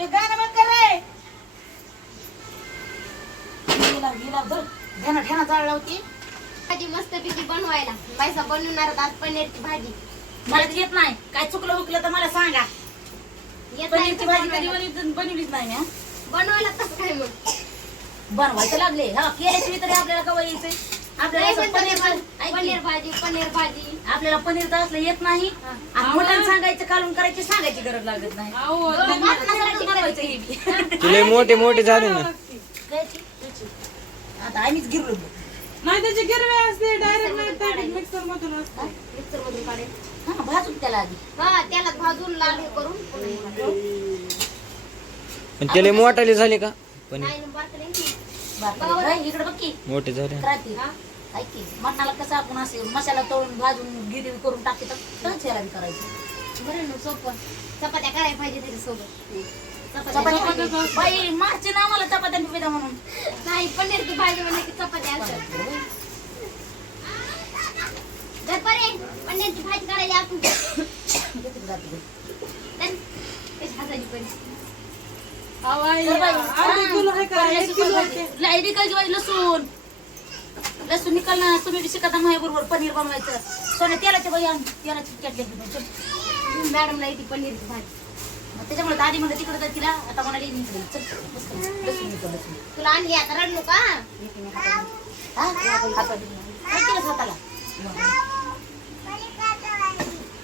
ते गाणं बंद कर रे. गेला धर ध्याना ठेना जाळला होती भाजी मस्तपैकी बनवायला. पैसा बनवणार आज पनीरची भाजी. मला येत नाही. काय चुकलं हुकलं तर मला सांगा. येत नाही पनीरची भाजी कधी बनवलीच नाही मी. बनवायला कसं काय मग बनवायचं लागले हा केल्याशिवाय तरी आपल्याला कवा यायचंय. आपल्याला पनीर भाजी आपल्याला पनीर तर असलं येत नाही. मटण सांगायचं कालून करायची सांगायची गरज लागत नाही. बनवायचं हे बी. तुले मोठे मोठे झाले ना. आता आम्हीच गिरलो नाही त्याची गिरवी असते डायरेक्ट मिक्सर मधून असते. मिक्सर मधून काढेल. हा भाजून त्याला आधी हा त्याला भाजून लाल हे करून पण त्याला मोठाले झाले का पण नाही बातले बापरे इकडे बघ की मोठे झाले. क्रांती ऐकी मटणाला कसं आपण असे मसाला तळून भाजून गिरवी करून टाकते तर याला करायचं. बरं ना सोपं. चपात्या करायला पाहिजे त्याच्यासोबत. चपात्या बाई मारचे ना मला चपात्या पिदा म्हणून. नाही पनीरची भाजी म्हणजे की चपात्या असतात. पनीरची भाजी करायला आपण हाताची पण लसूण लसूण निकाल तुम्ही शिकता माझ्या बरोबर पनीर बनवायचं. सोन्या तेलाच्या बाई तेलाची चटणी मॅडमला येते पनीरची भाजी. त्याच्यामुळे दादी म्हणलं तिकडे तर तिला आता म्हणाली इकडे चल लसूण निकल लसूण तुला आणली आता रडू का हाताला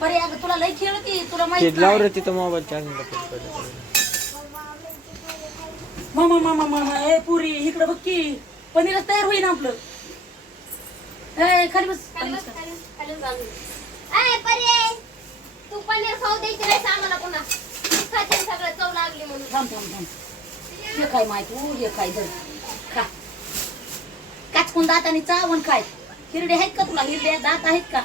परे अगं तुला लई खेळ होती तुला ते माहिती लाव रे तिथं मोबाईल चार्जिंग मामा मामा मामा ए पुरी इकडे बघ की पनीरच तयार होईना आपलं. ए खाली बस तू पनीर खाऊ द्यायची नाही आम्हाला पुन्हा खाते सगळं चव लागली म्हणून. थांब थांब थांब हे काय माहिती हे काय धर खा काचकून दाताने चावण काय. हिरडे आहेत का तुला हिरड्या दात आहेत का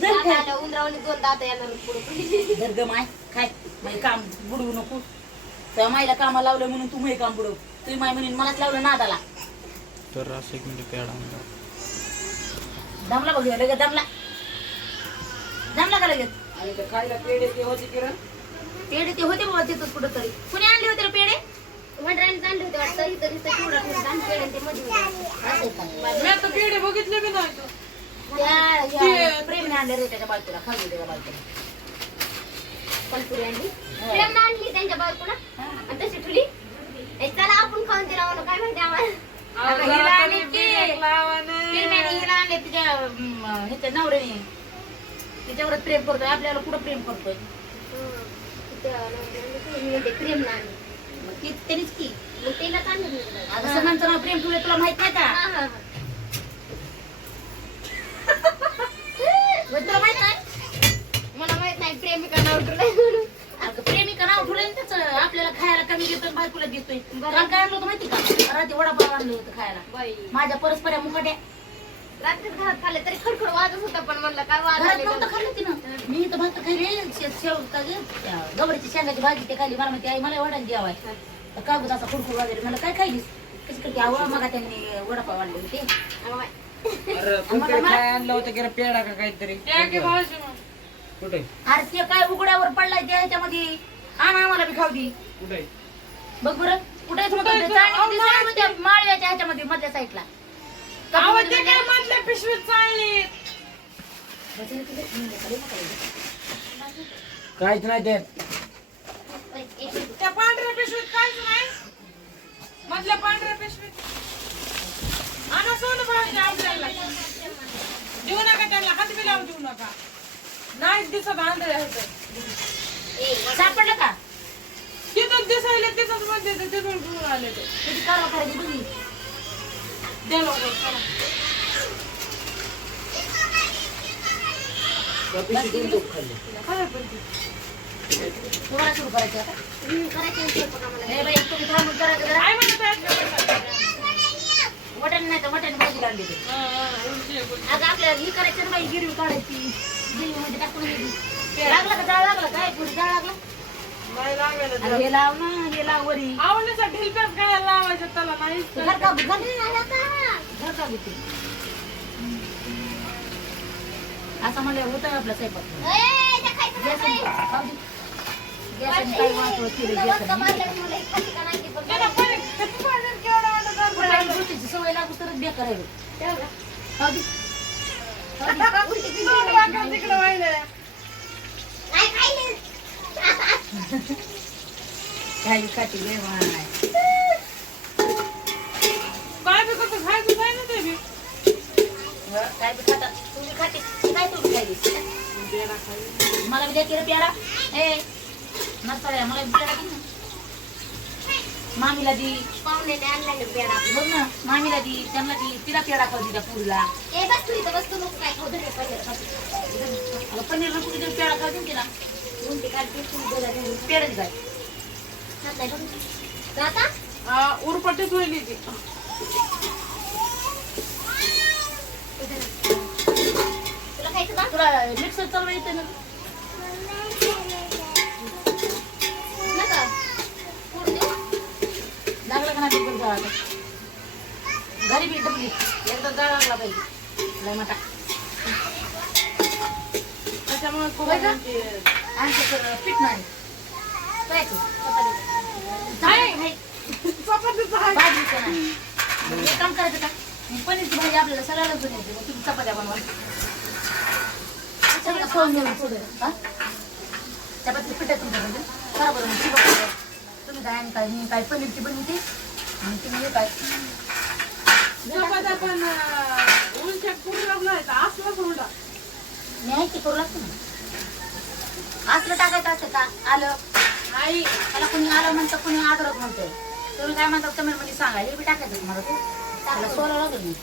धर खाय. उंदरावणी 2 दात येणार पुढे. धर ग माय काय माय काम बुडवू नको. त्या माईला कामाला लावलं म्हणून तू माही काम बुडव. तुम्ही माय म्हणून मलाच लावलं नादाला. तर असं एक मिनिट पेडा दमला बघ लगेच दमला का लगेच. खायला पेढे ते होते किरण. पेढे ते होते बाबा तिथंच कुठं तरी. कुणी आणले होते रे पेढे. वंडराने आणले होते वाटतं. इथं चिवडा ठेवून पेढे ते मध्ये मी आता पेढे बघितले की नाही तो. प्रेमने आणले रे त्याच्या बायकोला खाली त्याच्या बायकोला पलपुरी आणली. प्रेमनं आणली त्यांच्या बायकोला आणि तशी ठुली. चला आपण खाऊन तिला म्हणून काय माहिती आम्हाला. आता हिला आणले की प्रेमाने हिला आणले तिच्या ह्याच्या नवऱ्याने तिच्यावर प्रेम करतोय आपल्याला कुठं प्रेम करतोय. प्रेम आणली मग ती त्यांनीच की मग तिलाच आणली. आता सगळ्यांचं नाव प्रेम ठेवलं तुला माहित नाही का. तुला माहित नाही मला माहित नाही प्रेमिका नाव ठेवलंय म्हणून. अगं प्रेमिका नाव ठेवलं त्याच आपल्याला खायला कमी देतोय बायकोला देतोय. काल काय आणलं होतं माहिती का रात्री वडापाव आणलं होतं खायला बाई माझ्या परस्पऱ्या मुकाट्या. रात्री घरात खाल्ले तरी खडखड वाजत होता पण म्हणलं काय घरात वाजले नव्हतं खाल्लं तिनं. मी इथं भात खायले शेव का गवळीची शेंगाची भाजी ते खाली मला म्हणते आई मला वडाने द्यावाय कागद असा खुडखुड वगैरे मला काय खायलीस कशी करते आवडा मग त्यांनी वडापाव आणले होते. आणलं होतं की पेढा का काहीतरी कुठे अरे ते काय उघड्यावर पडलाय त्या ह्याच्यामध्ये आण आम्हाला बी खाऊ दे कुठे बघ बरं कुठे माळव्याच्या ह्याच्यामध्ये मधल्या साईडला पिशवीत चालली काहीच नाही त्यात. त्या पांढऱ्या पिशवीत काहीच नाही. मधल्या पांढऱ्या पिशवीत आणा सोनं भाजी आपल्याला देऊ नका त्यांना हात बी लावून देऊ नका. नाही दिसत आंधळे आहेत. सापडलं का तिथून दिसायला तिथंच मध्ये तिथून घेऊन आले ते त्याची कारवा करायची बघी द्या लवकर चला. काय पण ती? तुम्हाला सुरू करायचं आता हे बाई तुम्ही थांबून करायचं जरा. काय म्हणत आहेत? मटण नाही तर मटण भाजी काढली ते उलटी आहे, उलटी. आता आपल्याला ही करायची ना बाई गिरवी काढायची गिरवी मध्ये टाकून घ्यायची. लागला का जाळ लागला काय पुढे जाळ लागला नाही लागायला अरे हे लाव ना हे लाव वरी आवडण्याचा ढिलप्याच काय लावायचं त्याला नाही घर का घर का घेते असं म्हणलं होतं आपला स्वयंपाक गॅसने काय वाटलं केलं वस्त गॅसने. मारल्यावर मला एक खाती का नाही ते पण त्याला पण ते पाण्यात केवढा वाटत असेल. कुठल्याही गोष्टीची सवय लागू तरच बेकार आहे. तेवढं. खाऊ दे. तोंड वाकडं तिकडं वाहिलंय. काय खायले? काही खाती लय माय. काय बी कसं खायचं नाही ना ते बी. काय बी खातात. तू बी खाते. काय तू बी खायली? बेडा खाली. मला बी द्या की रे प्यारा. ए नसतं मला बी प्यारा दे ना. मामीला दी. पाहुण्याने आणलेलं पेढा. बघ ना मामीला दी त्यांना दी तिला पेढा खाऊ दिला पुरीला. ए बस तू इथं बस तू नको काय खाऊ दे पनीर खाते. अगं पनीर नको तिला पेढा खाऊ दे तिला. उलटी काढते तू बोला नाही. पेढा दे काय. खात नाही बघ. जाता? उरपटीच होईल ती. तुला खायचं का? तुला मिक्सर चालवा येते ना. नका. फोड देऊ? लागलं का नाही पण जाळा घरी बी डबली एकदा जाळ लागला पाहिजे लय मोठा. त्याच्यामुळे खूप होय का? म्हणजे आमचं पीठ नाही काय तू चपातीचं आहे. भाजीचं नाही एक काम करायचं का पनीरची भाजी आपल्याला सगळ्यालाच बनवायची मग तुम्ही चपात्या बनवा सगळं खाऊन घेऊन पुढे चपातीचं पीठ आहे तुमच्याकडे करा बरं मग शिवा करा. तुम्ही काय आणि काय मी काय पनीरची बनवते आणि तुम्ही हे काय चपात्या पण उलट्या पूर्ण नाही असलाच हुरडा. मी आहे की करू लागते ना असलं टाकायचं असतं का आलं आई मला कुणी आलं म्हणतं कुणी अद्रक म्हणतंय तुम्ही काय म्हणता कमेंट मध्ये सांगा हे बी टाकायचं तुम्हाला तू त्याला सोला लागेल नाही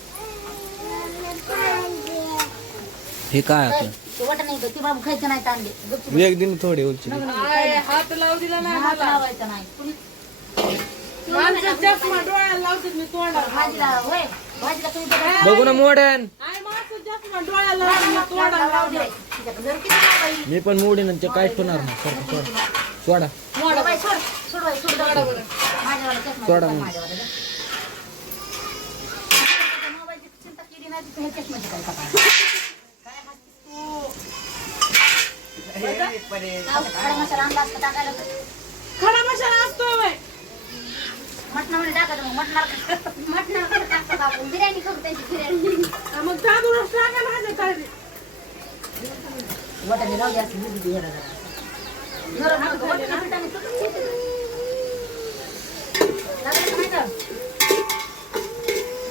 हे काय आपलं ते वाटत नाही ती बाबू खायचं नाही तांदे गपचूप एक दिन थोडे उलचे आय, हात लावू दिला नाही हात मला. लावायचा नाही कुणी माणसं चष्मा डोळ्याला लावतात मी तोंडाला. भाजीला होय भाजीला तुम्ही बघा. बघू ना मॉडर्न आय, माणसं चष्मा डोळ्याला लावतात मी तोंडाला लावू दे. लावतात. तिच्याकडे जर किती लावायची? मी पण मोडीन आणि ते काहीच होणार नाही सोडा सोडा मोडा बाई, सोड सोड बाई, सोड सोडा बरं. माझ्यावाला चष्मा सोडा आहे, मग. माझ्यावाला दे. मोबाईलची चिंता केली नाही तर हे चष्म्याची काय करणार? काय हसतीस तू? खडा मसाला आणला असता टाकायला तर. खडा मसाला असतोय बाई. मटणामध्ये टाकायचं मग मटणाला मटणावर टाकतात आपण. बिर्याणी करू त्यांची बिर्याणी. हा, मग तांदूळच टाकायला माझ्या ताईने. वाटाणे राहू दे असं दूध दे जरा जरा. जरा मग वाटाणे पिठाने तुटून घेते. लागलं का नाही का?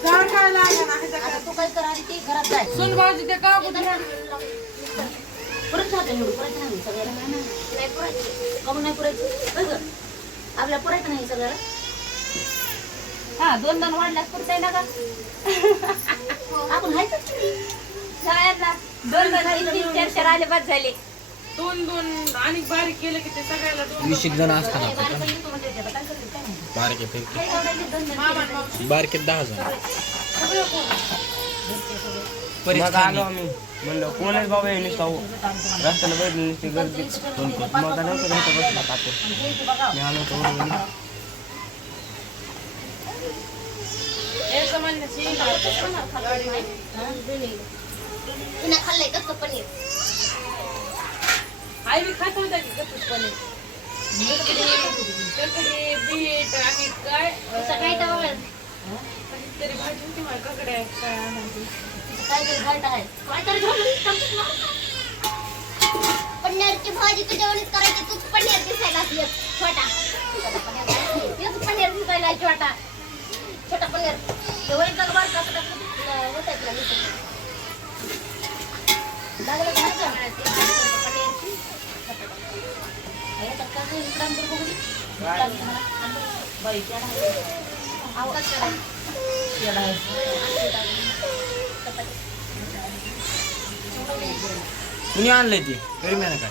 जाळ काय लागेना ह्याच्या आता तू काय कर आधी ते घरात जाय सून भाऊजी ते का कुठे परत राहते निवडू पुरायचं नाही सगळ्याला नाही पुरायची. कमून नाही पुरायचं बघ आपल्याला पुरायचं नाही सगळ्याला हा 2 वाढल्यास पुरताय ना का आपण हायच सगळ्यांना 2-3-4 आले बाद झाले. 2 आणि बारीक केलं की ते सगळ्याला 2. 20 जण असतात बारीक पण येतो म्हणजे त्याचं काय करायचं काय नाही. बारके पैकी काय एवढं दोन जण मामा मावशी. बारके 10 जण मग आलो आम्ही म्हणलं कोणच बाबा हे नुसतं रस्त्याला बैठली नुसती गर्दी मग नव्हतं घरात बसला कापूर मी आलो होतो वरून. याचं म्हणण्याची तिनं खाल्लंय कसं पनीर. आई बी खात होता की कच्चंच पनीर. ककडी, बीट आणि काय सकाळी टवळ. तरी भाजी होती माझ्या ककड्या काय आणायची. काय तरी घालता आहे काय तर घेऊन टाकूच ना. पनीरची भाजी तुझ्यावरच करायची. तूच पनीर दिसायला असली छोटा. तूच पनीर दिसायला छोटा. छोटा पनीर. ते वैद्यक बार कसं टाकलं होत आहे लागलं का नाही का पनीरची. याच्यात काय नाही, इकडं आमचं बघू दे. बाई, पेढा आहे. कसं करायचं? पेढा आहे. कुणी आणलंय ते तरी मी काय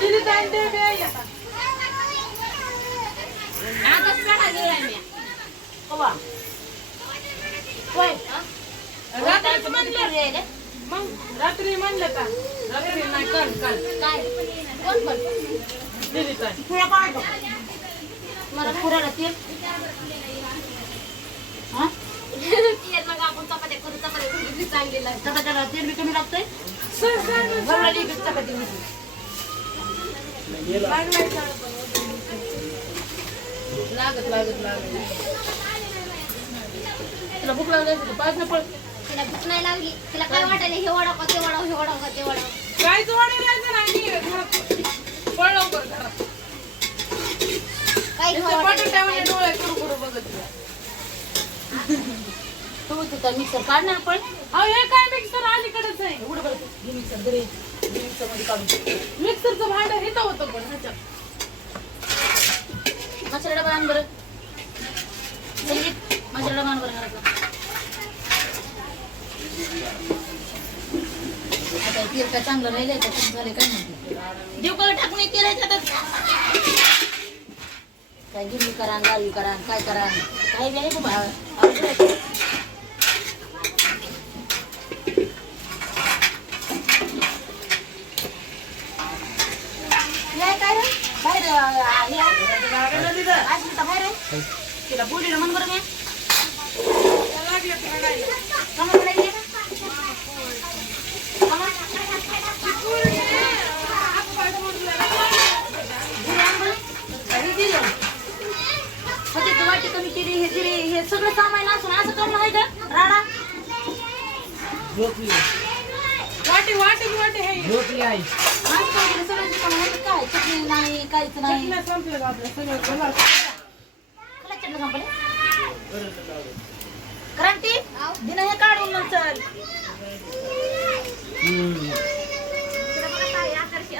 तिने ताण दे बे आता. आता पेढा घेऊया मी. कवा? होय. रात्रीच मध्ये म्हणलं पेढे आहे रे. मग रात्री म्हणलं का रात्री नाही काल काय? कोण पण? दिली ताण. पुऱ्या काढतो. मला पुऱ्याला तेल. हा? ती मग आपण तेल बी कमी लागतंय सर सर गवळाची बी चपाती होती. लागलाय का? तुला भूक लागली असेल तर पाच ना पळ. तिला भूक नाही लागली तिला काय वाटायला हे वडापाव ते वडापाव हे वडापाव ते वडापाव काय जोडे राहायचं नाही घरात पळ लवकर घरात काही खाऊ बटाट्यामध्ये डोळे करू करू बघत जा. तू तिथं मिक्सर काढ ना आपण अहो हे काय मिक्सर अलीकडेच आहे उघड बरं घे मिक्सर घरी मिक्सर मध्ये काढून मिक्सरचं भांड हे तर होतं पण ह्याच्यात मसाला डबा आण बरं मसाला डबा आण बरं घरातला. आता तेल काय चांगलं राहिलंय का कमी झाले काय म्हणते देव कळ टाकून तेल आहे त्यात काय गिरणी करा गावी करा काय करा काय बी आहे खूप अवघड आहे. हे काय रे बाहेर बाहेर आहे तिला बोलीला मन बरं मी लागले रडायला. कमर पडायली वाटी कमी केली हे जिरे हे सगळं सामान असून असं करणं आहे का राडा वाटी वाटी वाटी हे आज काय केलं सगळं सामान आहे काय चटणी नाही काहीच नाही चटण्या संपलं आपलं सगळं बोला. मला चटणी संपली क्रांती दिन हे काढून नंतर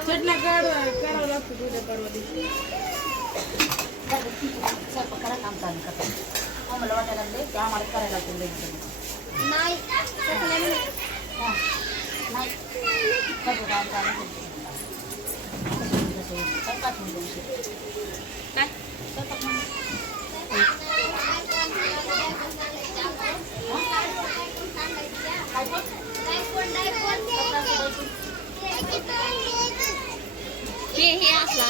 चटण्या करावं लागतं उद्या परवा दिवशी. स्वयंपाक करा काम चालू करता आम्हाला वाटायला लागले ते आम्हाला करायला लागले नाही हा नाही सगळं काम चालू स्वयंपाक म्हणजे उशीर काय स्वयंपाक हे असला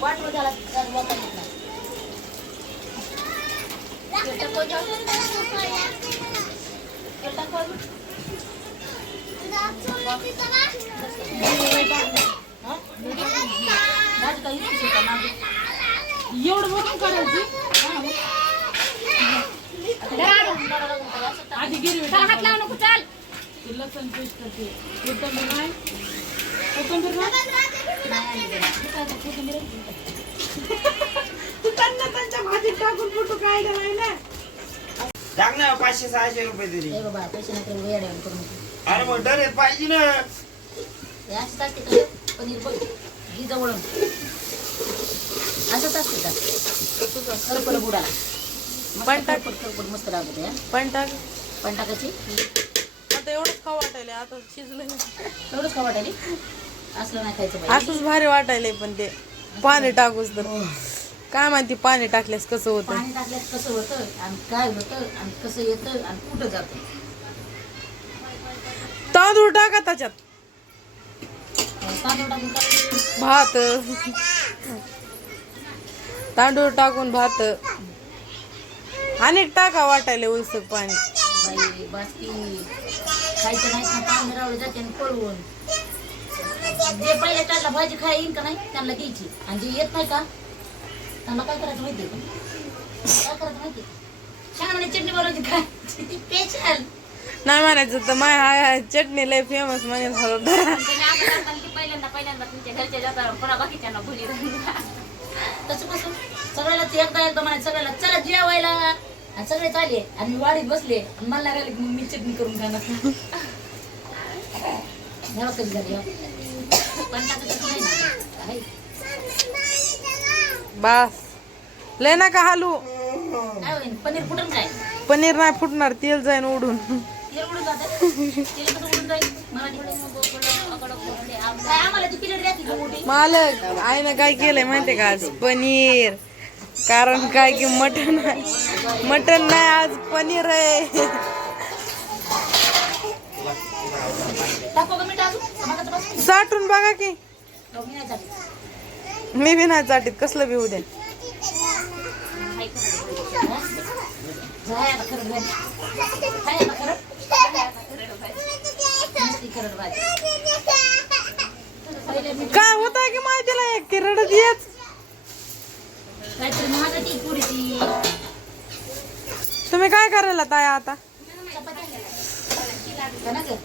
वाटवर झाला वाटा घेतला भाजी काही इतकीच होता ना एवढं भरून करायची आधी गिरवी हात लावू नको चाल ते लसूण पेस्ट करते कोथिंबीर नाही कोथिंबीर नाही तू त्यांना त्यांच्या भाजीत टाकून फोटो काय नाही ना टाक ना 500-600 रुपये तरी. ए बाबा पैसे नाही करू वेड्या करू नको अरे मग डर पाहिजे ना. हे असंच असते का पनीर बघ घी जवळून असंच असते का खरपड बुडाला पण खरपड मस्त लागत आहे पण टाक पण टाकायची आता एवढंच खाऊ वाटायला आता शिजलं एवढंच का वाटायली असलं नाही खायचं पाहिजे असंच भारी वाटायलंय पण ते पाणी टाकूच तर काय माहिती पाणी टाकल्यास कसं होतं पाणी टाकल्यास कसं होतं आणि काय होतं आणि कसं येतं आणि कुठं जातं तांदूळ टाका त्याच्यात तांदूळ टाकून काय भात तांदूळ टाकून भात अनेक टाका वाटायला उलसक पाणी बाई बासकी खायचं नाही ना पाणी रावलं जाते आणि पळवून जे पहिल्या टाकला भाजी खाय येईन का नाही त्यांना द्यायची आणि जे येत नाही का त्यांना काय करायचं माहितीये का काय करायचं माहितीये छान म्हणे चटणी बनवायची काय स्पेशल नाही म्हणायचं तर माय चटणी लय फेमस म्हणजे पहिल्यांदा तुमच्या घरच्या जातात पुन्हा बाकीच्यांना भुली तसं कसं सगळ्याला ते एकदा म्हणायचं सगळ्याला चला जेवायला आणि सगळे चालले आणि मी वाडीत बसले आणि मला नाही राहिले मग मी चटणी करून खाणार जेव्हा कधी झाली पण टाकायचं नाही ना आहे. बस लय नका हालू काय होईल पनीर फुटून काय पनीर नाही फुटणार तेल जाईन उडून तेल उडून जातं तेल कसं उडून जाईल काय आम्हाला ती पिरियड द्यायची का मोठी मालक आईनं काय केलंय माहितीये का आज पनीर कारण काय की मटन नाही आज पनीर आहे टाकू का मीठ अजून मगाचं बस साठून बघा की मी नाही चालत मी बी नाही चाटीत कसलं बी उद्या जाय आता खरं जाय आता खरं नुसती करड भाजी. पहिले मी काय होत आहे की माहितीला एक ती रडत येत. काहीतरी महाग ती पुरी ती तुम्ही काय करायला ताया आता? का ना ग?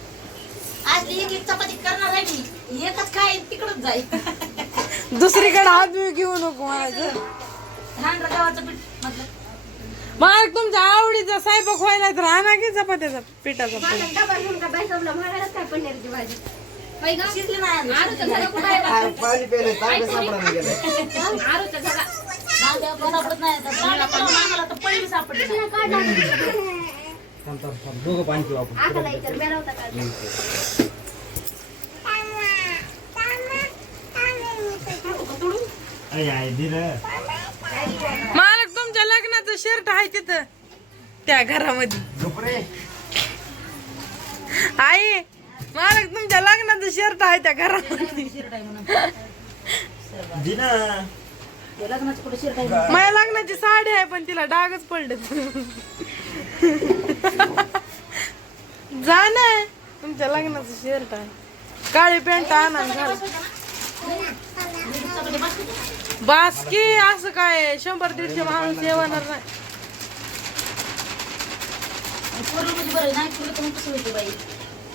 आज एक एक चपाती करणार आहे मी. एकच खाय तिकडच जाईल. दुसरीकडे हात बी घेऊ नको म्हणायचं. लहान गव्हाचं पीठ म्हटलं मग तुमच्या आवडीचा स्वयंपाक व्हायला तर आणा की चपात्याचा पिठाचा माझा डबा घेऊन का बाई सबला म्हणायलाच काय पनीरची भाजी. बाई गं, शिजली नाही अजून. आरूचा झाला कुठं आहे बा? पाणी पेले तांबे सापडायला गेले. आरूचा झाला. नाव द्यावं पण सापडत नाही आता. नाव द्यावं आम्हाला तर पहिली सापडली नाही. दोघं पाणी पिऊ आपण. आकाला इतर मेळवता का? मालक तुमच्या लग्नाचं शर्ट आहे तिथं त्या घरामध्ये. आई मालक तुमच्या लग्नाचं शर्ट आहे त्या घरामध्ये. शिरट आहे म्हणून. ते लग्नाचं कुठे शिरट आहे म्हणून. माझ्या लग्नाची साडी आहे पण तिला डागच पडले. जा ना तुमच्या लग्नाचं शर्ट आहे. काळी पॅन्ट आणा आणि घाला. चपाती बस किती? बास की असं काय 100-150 माणूस येणार नाही. पुरलं म्हणजे बरं आहे. नाही पुरलं तर मग कसं होते बाई?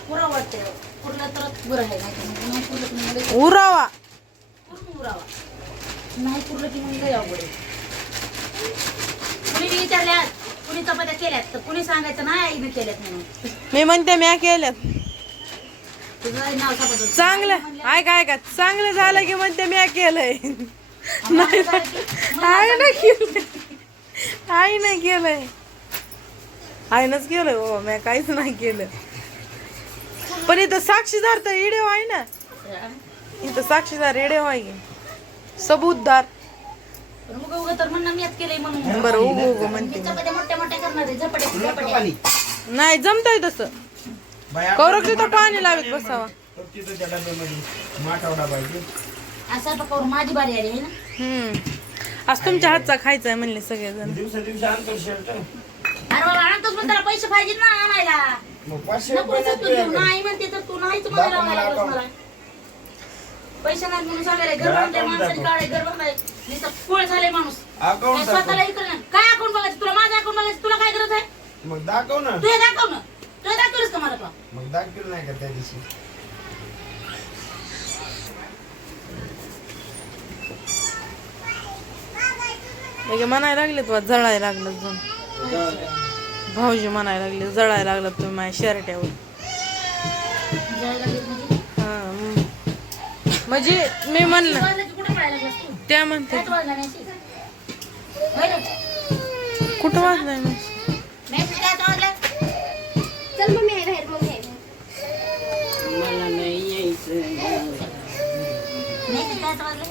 पुरा वाटतं. पुरलं तर बरं आहे. नाही तर मग नाही पुरलं की मग लई उरावा पूर्ण उरावा. नाही पुरलं की मग लई अवघड आहे. कुणी बी विचारल्यात कुणी चपात्या केल्यात तर कुणी सांगायचं नाही आईने केल्यात म्हणून. मी म्हणते म्या केल्यात तुझं नाव सापडलं. चांगलं. ऐका चांगलं झालं की म्हणते म्या केलंय. नाही आई नाही केलंय. आई नाही केलंय. आईनच केलंय हो. म्या काहीच नाही केलं. पण इथं साक्षीदार तर इडे आहे ना. इथं साक्षीदार इडे आहे की सबूतदार. उगं उगं तर म्हणणं मीच केलंय म्हणून. बरं उगो म्हणते मी. चपात्या मोठ्या मोठ्या करणार आहे. झपाट्या नाही जमतंय तसं. कौरक तिथं पाणी लावत बसावा. असं करून माझी बारी आली आहे ना. आज तुमच्या हातचा खायचा म्हणले सगळेजण. अरे बाबा आणतोच पण त्याला पैसे पाहिजेत ना आणायला. नको रे तू देऊ. नाही म्हणते तर तू नाहीच म्हणायला लागलास मला. पैसे नाही म्हणून सांगायला घर बांधले माणसाने काढे घर बांधले. नुसतं फुल झाले माणूस. काय स्वतःला इकडे नाही. काय अकाउंट बघायचं तुला? माझं अकाउंट बघायचं तुला काय गरज आहे? मग दाखव ना. तू हे दाखव ना. तू हे दाखवलंस का मला तुला? मग दाखवलं नाही का त्या दिवशी? म्हणजे म्हणायला लागले तुला जळायला लागलं जण. भाऊजी म्हणायला लागले जळायला लागलं तुम्ही माझ्या शर्ट्यावर. जायला लागेल म्हणजे? म्हणजे मी म्हणलं वाजलं की कुठं पळायला लागलास तू? त्या म्हणते काय वाजला मेसेज? होय रे? कुठं वाजलाय मी. मेसेज काय वाजला? चल मम्मी आहे बाहेर मम्मी आहे. मेसेज काय वाजला?